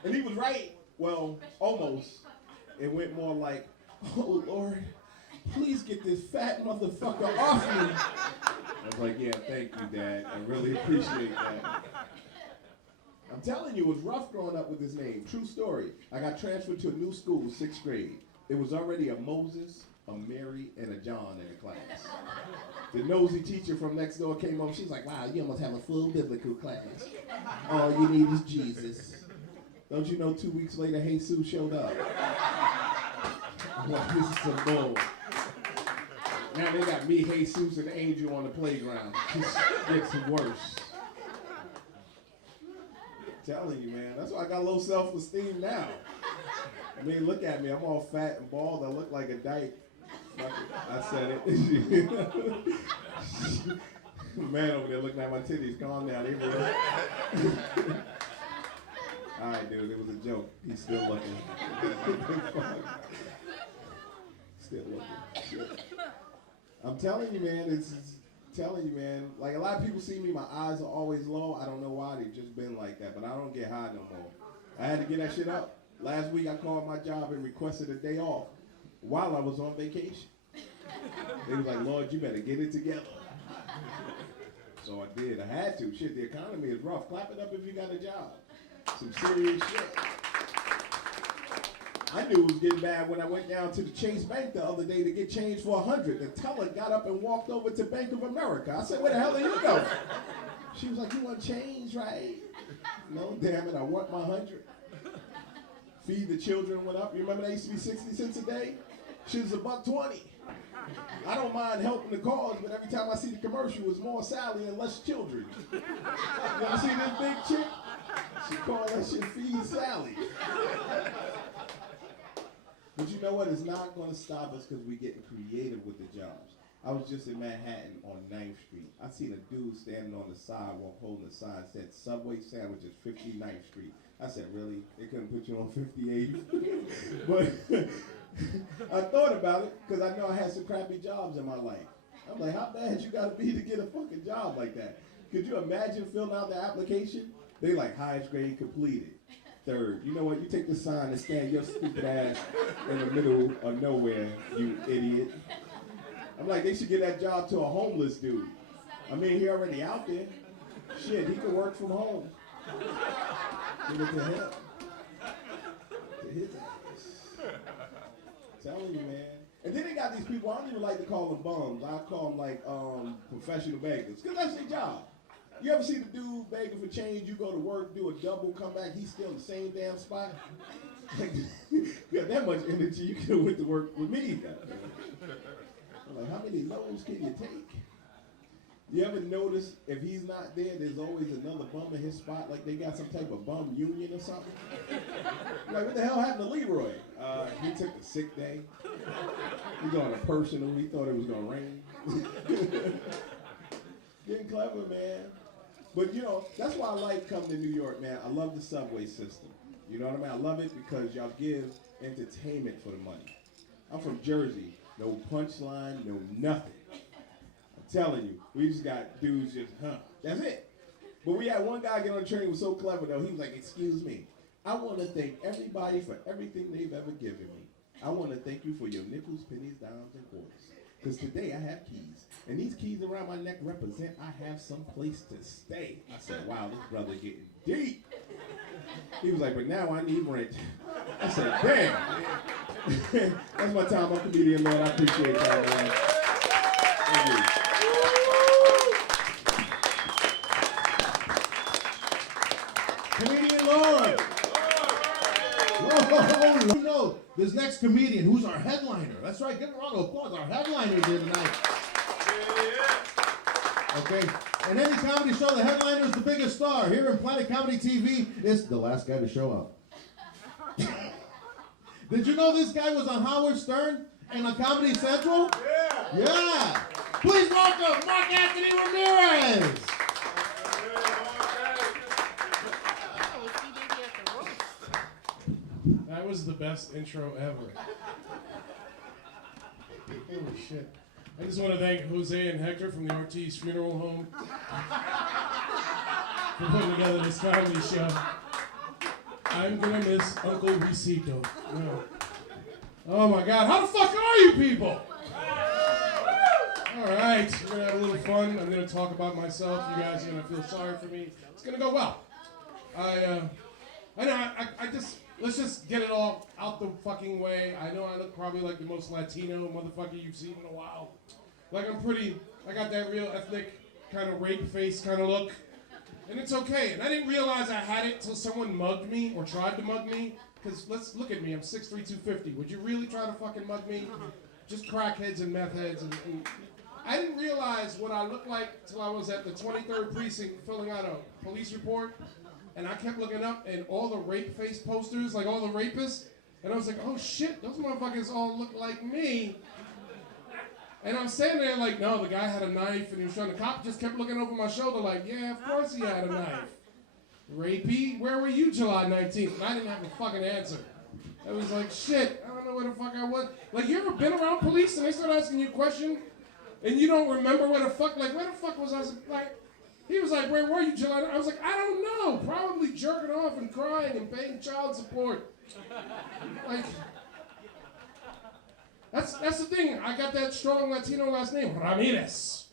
And he was right. Well, almost. It went more like, oh, Lord, please get this fat motherfucker off me. I was like, yeah, thank you, Dad. I really appreciate that. I'm telling you, it was rough growing up with this name. True story. I got transferred to a new school, 6th grade. There was already a Moses, a Mary, and a John in the class. The nosy teacher from next door came over. She's like, wow, you almost have a full biblical class. All you need is Jesus. Don't you know 2 weeks later, Jesus showed up? Well, this is some bull. Now they got me, Jesus, and Angel on the playground. Just gets worse. Telling you, man. That's why I got low self-esteem now. I mean, look at me. I'm all fat and bald. I look like a dyke. I said it. Man over there looking at my titties. Calm down. They real. All right, dude. It was a joke. He's still looking. Still looking. I'm telling you, man. Telling you, man. Like, a lot of people see me, my eyes are always low. I don't know why. They've just been like that. But I don't get high no more. I had to get that shit up. Last week, I called my job and requested a day off while I was on vacation. They was like, Lord, you better get it together. So I did. I had to. Shit, the economy is rough. Clap it up if you got a job. Some serious shit. I knew it was getting bad when I went down to the Chase Bank the other day to get change for $100. The teller got up and walked over to Bank of America. I said, where the hell are you going? She was like, you want change, right? No, damn it, I want my 100. Feed the children went up. You remember they used to be 60 cents a day? She was $1.20. I don't mind helping the cause, but every time I see the commercial, it's more Sally and less children. You ever see this big chick? She called that shit Feed Sally. But you know what? It's not going to stop us because we're getting creative with the jobs. I was just in Manhattan on 9th Street. I seen a dude standing on the sidewalk holding a sign that said Subway sandwiches 59th Street. I said, really? They couldn't put you on 58th? But I thought about it because I know I had some crappy jobs in my life. I'm like, how bad you got to be to get a fucking job like that? Could you imagine filling out the application? They like highest grade completed. 3rd. You know what? You take the sign and stand your stupid ass in the middle of nowhere, you idiot. I'm like, they should give that job to a homeless dude. I mean, he already out there. Shit, he could work from home. Give it to him. To his ass. Telling you, man. And then they got these people, I don't even like to call them bums. I call them like professional beggars. Because that's their job. You ever see the dude begging for change? You go to work, do a double, come back, he's still in the same damn spot? Like, you got that much energy, you could have went to work with me. I'm like, how many loads can you take? You ever notice if he's not there, there's always another bum in his spot, like they got some type of bum union or something? Like, what the hell happened to Leroy? He took a sick day. He's on a personal, he thought it was gonna rain. Getting clever, man. But you know, that's why I like coming to New York, man. I love the subway system. You know what I mean? I love it because y'all give entertainment for the money. I'm from Jersey. No punchline, no nothing. I'm telling you, we just got dudes just, that's it. But we had one guy get on the train who was so clever though. He was like, excuse me, I want to thank everybody for everything they've ever given me. I want to thank you for your nickels, pennies, dimes, and quarters. Because today I have keys. And these keys around my neck represent I have some place to stay. I said, wow, this brother getting deep. He was like, but now I need rent. I said, damn. That's my time. I'm a comedian, man. I appreciate y'all, man. Thank you. Comedian Lord. Whoa, you know, this next comedian, who's our headliner. That's right, give a round of applause. Our headliner's here tonight. Okay, in any comedy show, the headliner is the biggest star. Here in Planet Comedy TV, it's the last guy to show up. Did you know this guy was on Howard Stern and on Comedy Central? Yeah. Yeah. Please welcome Mark Anthony Ramirez. That was the best intro ever. Holy shit. I just want to thank Jose and Hector from the Ortiz Funeral Home for putting together this comedy show. I'm gonna miss Uncle Visito. No. Oh my God, how the fuck are you people? All right, we're gonna have a little fun. I'm gonna talk about myself. You guys are gonna feel sorry for me. It's gonna go well. I just, let's just get it all out the fucking way. I know I look probably like the most Latino motherfucker you've seen in a while. Like I got that real ethnic kind of rape face kind of look. And it's okay. And I didn't realize I had it till someone mugged me or tried to mug me. Because let's look at me, I'm 6'3", 250. Would you really try to fucking mug me? Just crackheads and meth heads. And I didn't realize what I looked like till I was at the 23rd precinct filling out a police report. And I kept looking up and all the rape face posters, like all the rapists. And I was like, oh shit, those motherfuckers all look like me. And I'm standing there like, no, the guy had a knife and he was trying to, the cop just kept looking over my shoulder like, yeah, of course he had a knife. Rapey, where were you July 19th? And I didn't have a fucking answer. I was like, shit, I don't know where the fuck I was. Like, you ever been around police and they start asking you a question and you don't remember where the fuck was I? Like, he was like, where were you July? I was like, I don't know. Probably jerking off and crying and paying child support. Like, that's the thing. I got that strong Latino last name, Ramirez.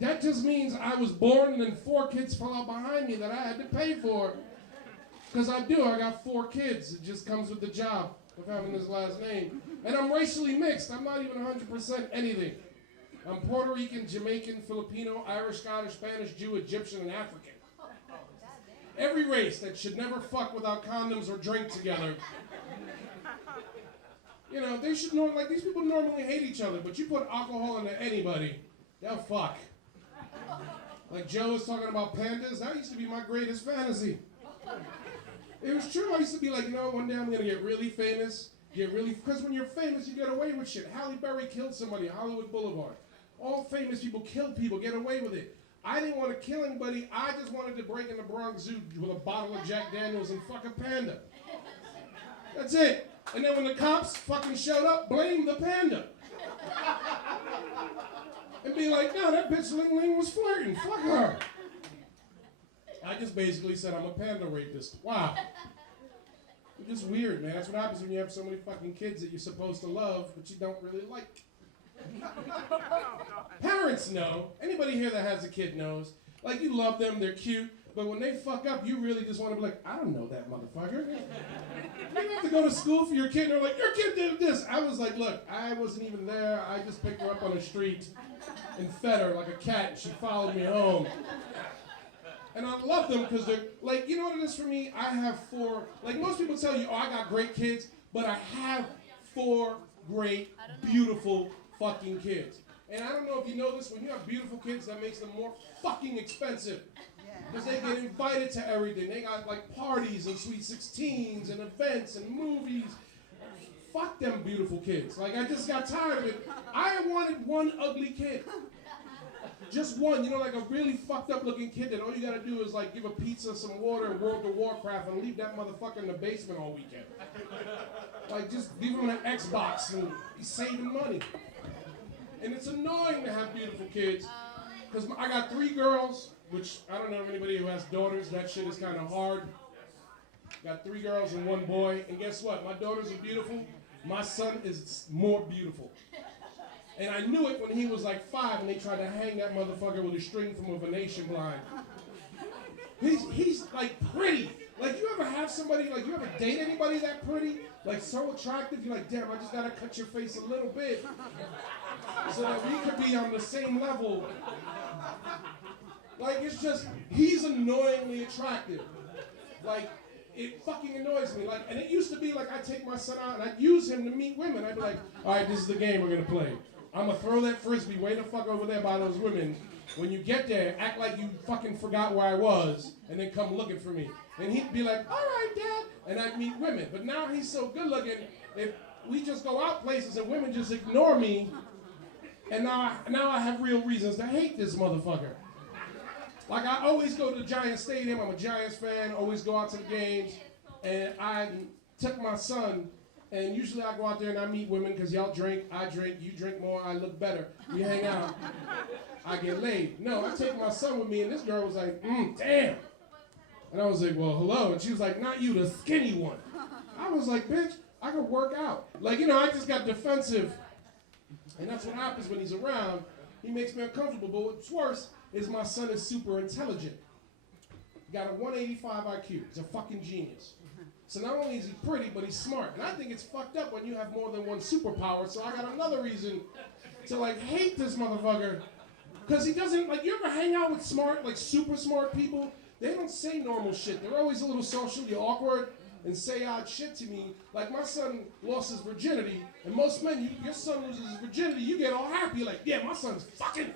That just means I was born and then 4 kids fell out behind me that I had to pay for. Because I got 4 kids. It just comes with the job of having this last name. And I'm racially mixed. I'm not even 100% anything. I'm Puerto Rican, Jamaican, Filipino, Irish, Scottish, Spanish, Jew, Egyptian, and African. Every race that should never fuck without condoms or drink together. You know, they should know, like, these people normally hate each other, but you put alcohol into anybody, they'll fuck. Like Joe was talking about pandas, that used to be my greatest fantasy. It was true, I used to be like, you know, one day I'm gonna get really famous, because when you're famous, you get away with shit. Halle Berry killed somebody, Hollywood Boulevard. All famous people kill people, get away with it. I didn't want to kill anybody, I just wanted to break in the Bronx Zoo with a bottle of Jack Daniels and fuck a panda. That's it. And then when the cops fucking showed up, blame the panda. And be like, no, that bitch Ling Ling was flirting. Fuck her. I just basically said I'm a panda rapist. Wow. It's just weird, man. That's what happens when you have so many fucking kids that you're supposed to love, but you don't really like. Parents know. Anybody here that has a kid knows. Like, you love them, they're cute, but when they fuck up, you really just want to be like, I don't know that motherfucker. You have to go to school for your kid, and they're like, your kid did this. I was like, look, I wasn't even there. I just picked her up on the street and fed her like a cat, and she followed me home. And I love them because they're, like, you know what it is for me? I have 4, like most people tell you, oh, I got great kids, but I have 4 great, beautiful fucking kids. And I don't know if you know this, when you have beautiful kids, that makes them more fucking expensive. Because they get invited to everything. They got like parties and sweet 16s and events and movies. Fuck them beautiful kids. Like, I just got tired of it. I wanted one ugly kid. Just one, you know, like a really fucked up looking kid that all you gotta do is like give a pizza, some water, and World of Warcraft and leave that motherfucker in the basement all weekend. Like, just leave him an Xbox and he's saving money. And it's annoying to have beautiful kids, because I got 3 girls, which I don't know if anybody who has daughters, that shit is kind of hard. Got 3 girls and 1 boy, and guess what? My daughters are beautiful, my son is more beautiful. And I knew it when he was like 5 and they tried to hang that motherfucker with a string from a Venetian blind. He's like pretty. Like, you ever have somebody, like, you ever date anybody that pretty? Like, so attractive, you're like, damn, I just gotta cut your face a little bit so that we could be on the same level. Like, it's just, he's annoyingly attractive. Like, it fucking annoys me. Like, and it used to be like, I'd take my son out and I'd use him to meet women. I'd be like, all right, this is the game we're gonna play. I'm gonna throw that frisbee way the fuck over there by those women. When you get there, act like you fucking forgot where I was, and then come looking for me. And he'd be like, all right, Dad, and I'd meet women. But now he's so good looking, if we just go out places and women just ignore me, and now I have real reasons to hate this motherfucker. Like, I always go to the Giants Stadium, I'm a Giants fan, always go out to the games, and I took my son, and usually I go out there and I meet women, because y'all drink, I drink, you drink more, I look better. We hang out, I get laid. No, I take my son with me, and this girl was like, damn. And I was like, well, hello. And she was like, not you, the skinny one. I was like, bitch, I could work out. Like, you know, I just got defensive. And that's what happens when he's around. He makes me uncomfortable. But what's worse is my son is super intelligent. He got a 185 IQ. He's a fucking genius. So not only is he pretty, but he's smart. And I think it's fucked up when you have more than one superpower. So I got another reason to like hate this motherfucker. Because he doesn't, like, you ever hang out with smart, like super smart people? They don't say normal shit. They're always a little socially awkward and say odd shit to me. Like my son lost his virginity, and most men, your son loses his virginity, you get all happy, like, yeah, my son's fucking,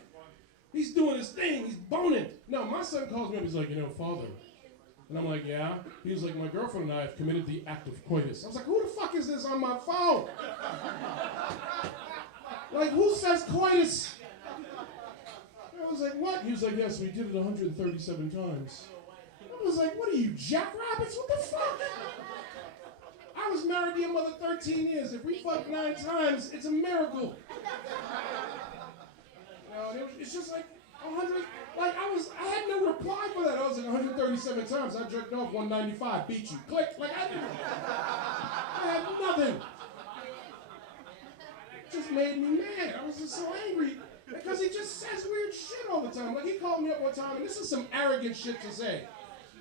he's doing his thing, he's boning. No, my son calls me up, he's like, you know, father. And I'm like, yeah? He was like, my girlfriend and I have committed the act of coitus. I was like, who the fuck is this on my phone? Like, who says coitus? I was like, what? He was like, yes, we did it 137 times. I was like, what are you, jackrabbits? What the fuck? I was married to your mother 13 years. If we fucked 9 times, it's a miracle. It's just like 100, like I had no reply for that. I was like 137 times. I jerked off 195, beat you. Click, like I had nothing. It just made me mad. I was just so angry because he just says weird shit all the time. Like he called me up one time, and this is some arrogant shit to say.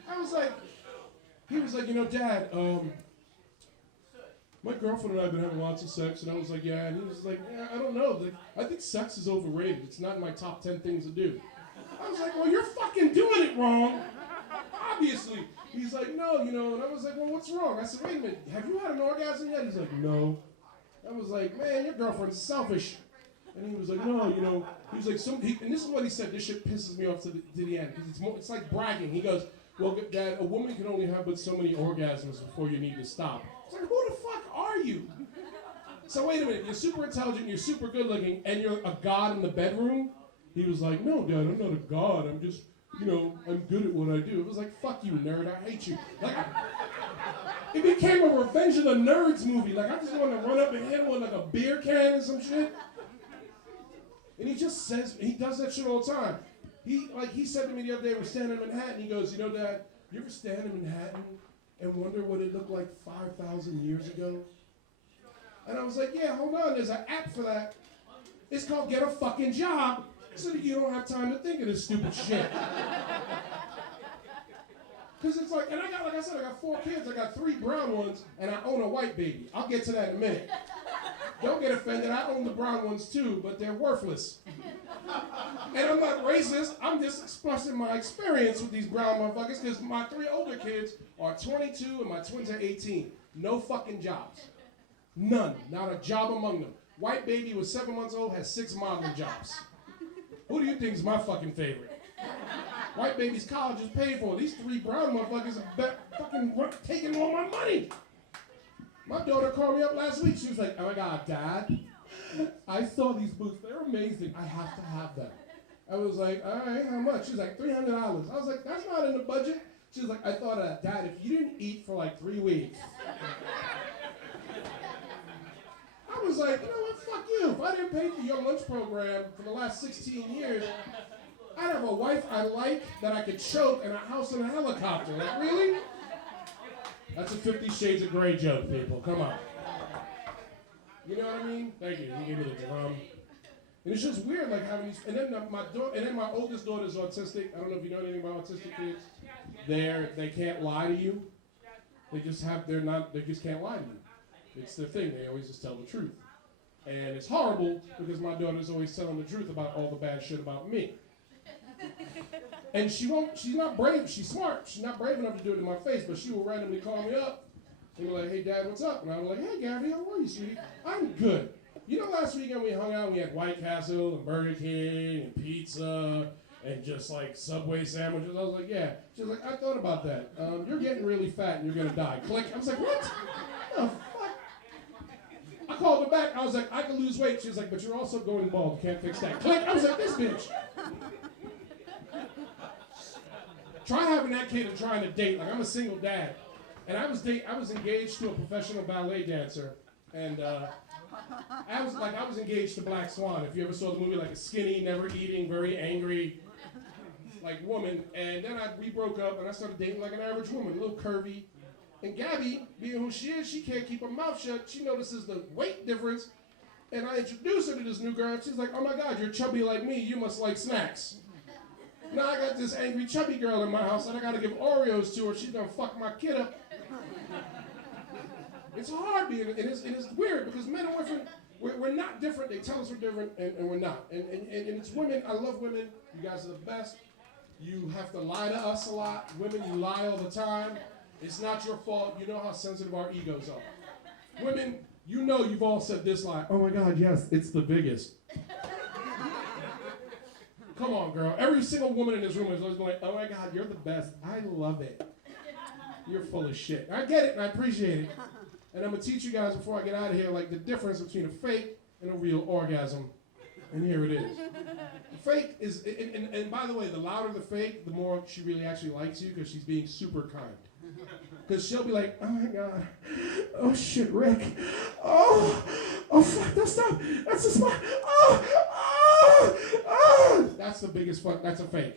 I was like, he was like, you know, Dad, my girlfriend and I have been having lots of sex, and I was like, yeah, and he was like, yeah, I don't know, like, I think sex is overrated. It's not in my top 10 things to do. I was like, well, you're fucking doing it wrong, obviously. He's like, no, you know, and I was like, well, what's wrong? I said, wait a minute, have you had an orgasm yet? He's like, no. I was like, man, your girlfriend's selfish. And he was like, no, you know, he was like, and this is what he said, this shit pisses me off to the end, because it's like bragging. He goes, well, Dad, a woman can only have but so many orgasms before you need to stop. It's like, who the fuck are you? So wait a minute, you're super intelligent, you're super good looking, and you're a god in the bedroom? He was like, no, Dad, I'm not a god, I'm just, you know, I'm good at what I do. It was like, fuck you, nerd, I hate you. Like, it became a Revenge of the Nerds movie. Like, I just wanted to run up and hit him with like a beer can and some shit. And he just says, he does that shit all the time. He said to me the other day, we're standing in Manhattan, he goes, you know, Dad, you ever stand in Manhattan and wonder what it looked like 5,000 years ago? And I was like, yeah, hold on, there's an app for that. It's called Get a Fucking Job, so that you don't have time to think of this stupid shit. Because it's like, and I got, like I said, I got 4 kids, I got 3 brown ones, and I own a white baby. I'll get to that in a minute. Don't get offended, I own the brown ones too, but they're worthless. And I'm not racist, I'm just expressing my experience with these brown motherfuckers, because my 3 older kids are 22 and my twins are 18. No fucking jobs. None. Not a job among them. White baby was 7 months old, has 6 modeling jobs. Who do you think is my fucking favorite? White baby's college is paid for. These 3 brown motherfuckers are fucking taking all my money. My daughter called me up last week. She was like, oh my God, Dad, I saw these boots. They're amazing. I have to have them. I was like, all right, how much? She's like, $300. I was like, that's not in the budget. She was like, I thought of that. Dad, if you didn't eat for like 3 weeks. I was like, you know what, fuck you. If I didn't pay for your lunch program for the last 16 years, I'd have a wife I like that I could choke and a house and a helicopter. Like, really? That's a 50 Shades of Grey joke, people. Come on. You know what I mean? Thank you. He gave me the drum. And it's just weird, like having these. And then my oldest daughter's autistic. I don't know if you know anything about autistic kids. They can't lie to you. They just can't lie to you. It's their thing. They always just tell the truth. And it's horrible because my daughter's always telling the truth about all the bad shit about me. And she's not brave, she's smart. She's not brave enough to do it in my face, but she will randomly call me up and be like, hey, Dad, what's up? And I'm like, hey, Gabby, how are you, sweetie? I'm good. You know, last weekend we hung out and we had White Castle and Burger King and pizza and just like Subway sandwiches. I was like, yeah. She was like, I thought about that. You're getting really fat and you're gonna die. Click. I was like, what? The fuck? I called her back. I was like, I can lose weight. She was like, but you're also going bald. You can't fix that. Click. I was like, this bitch. Try having that kid and trying to date. Like, I'm a single dad. And I was engaged to a professional ballet dancer. And I was engaged to Black Swan. If you ever saw the movie, like a skinny, never eating, very angry, like woman. And then we broke up and I started dating like an average woman, a little curvy. And Gabby, being who she is, she can't keep her mouth shut. She notices the weight difference. And I introduced her to this new girl, and she's like, oh my God, you're chubby like me, you must like snacks. Now I got this angry chubby girl in my house, and I gotta give Oreos to her, she's gonna fuck my kid up. It's hard being, and it's weird, because men and women, we're not different, they tell us we're different, and we're not. And it's women, I love women, you guys are the best. You have to lie to us a lot. Women, you lie all the time. It's not your fault. You know how sensitive our egos are. Women, you know you've all said this lie. Oh my God, yes, it's the biggest. Come on, girl. Every single woman in this room is always going, oh my God, you're the best. I love it. You're full of shit. I get it and I appreciate it. And I'm going to teach you guys before I get out of here, like the difference between a fake and a real orgasm. And here it is. Fake is, and by the way, the louder the fake, the more she really actually likes you because she's being super kind. Because she'll be like, oh my God, oh shit, Rick, oh fuck, no stop, that's a spot, That's the biggest fuck, that's a fake.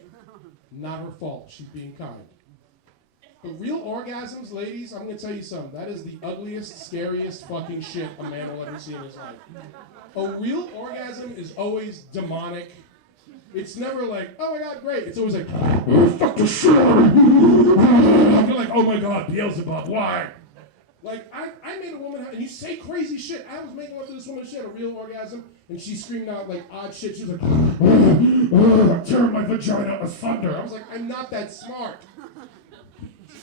Not her fault, she's being kind. But real orgasms, ladies, I'm gonna tell you something, that is the ugliest, scariest fucking shit a man will ever see in his life. A real orgasm is always demonic. It's never like, oh my God, great. It's always like, oh, fuck the shit out of you. You're like, oh my God, Beelzebub, why? Like, I made a woman, and you say crazy shit. I was making love to this woman, she had a real orgasm, and she screamed out like odd shit. She was like, tear my vagina asunder. I was like, I'm not that smart.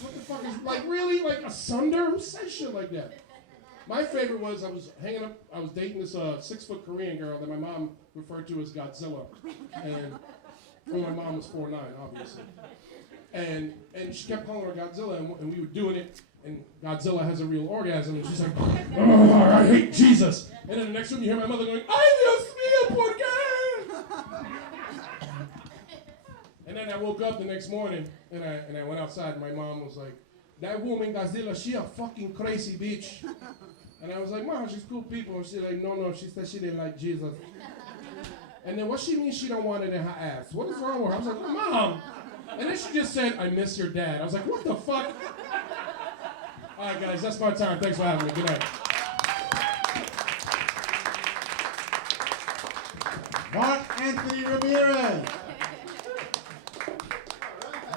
What the fuck is, like, really? Like, asunder? Who says shit like that? My favorite was I was dating this 6-foot Korean girl that my mom referred to as Godzilla, and well, my mom was 4'9", obviously, and she kept calling her Godzilla, and we were doing it, and Godzilla has a real orgasm, and she's like, oh, I hate Jesus, and then the next room you hear my mother going, ay Dios mío, ¿por qué? And then I woke up the next morning, and I went outside, and my mom was like, that woman Godzilla, she a fucking crazy bitch. And I was like, Mom, she's cool people. And she's like, no, she said she didn't like Jesus. And then what she means she don't want it in her ass? What is wrong with her? I was like, Mom. And then she just said, I miss your dad. I was like, what the fuck? All right, guys, that's my time. Thanks for having me. Good night. Mark Anthony Ramirez.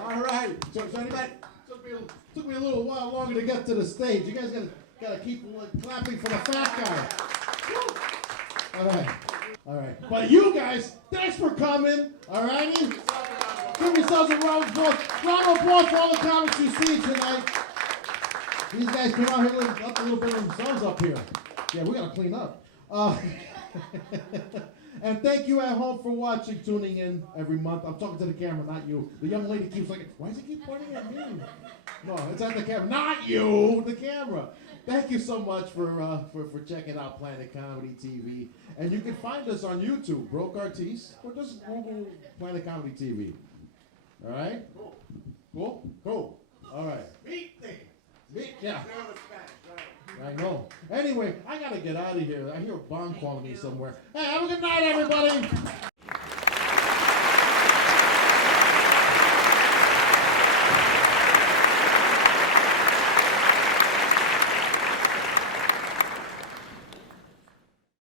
All right. So anybody, took me a little while longer to get to the stage. You guys gotta keep clapping for the fat guy. All right. But you guys, thanks for coming. All righty. Give yourselves a round of applause. Round of applause for all the comics you see tonight. These guys came out here up a little bit of themselves up here. Yeah, we gotta clean up. And thank you at home for watching, tuning in every month. I'm talking to the camera, not you. The young lady keeps like, why does he keep pointing at me? No, it's at the camera, not you, the camera. Thank you so much for checking out Planet Comedy TV. And you can find us on YouTube, Broke Artiste, or just Google Planet Comedy TV. All right? Cool? Cool. All right. Meet, yeah. I know. Anyway, I gotta get out of here. I hear Bond calling me somewhere. Hey, have a good night, everybody.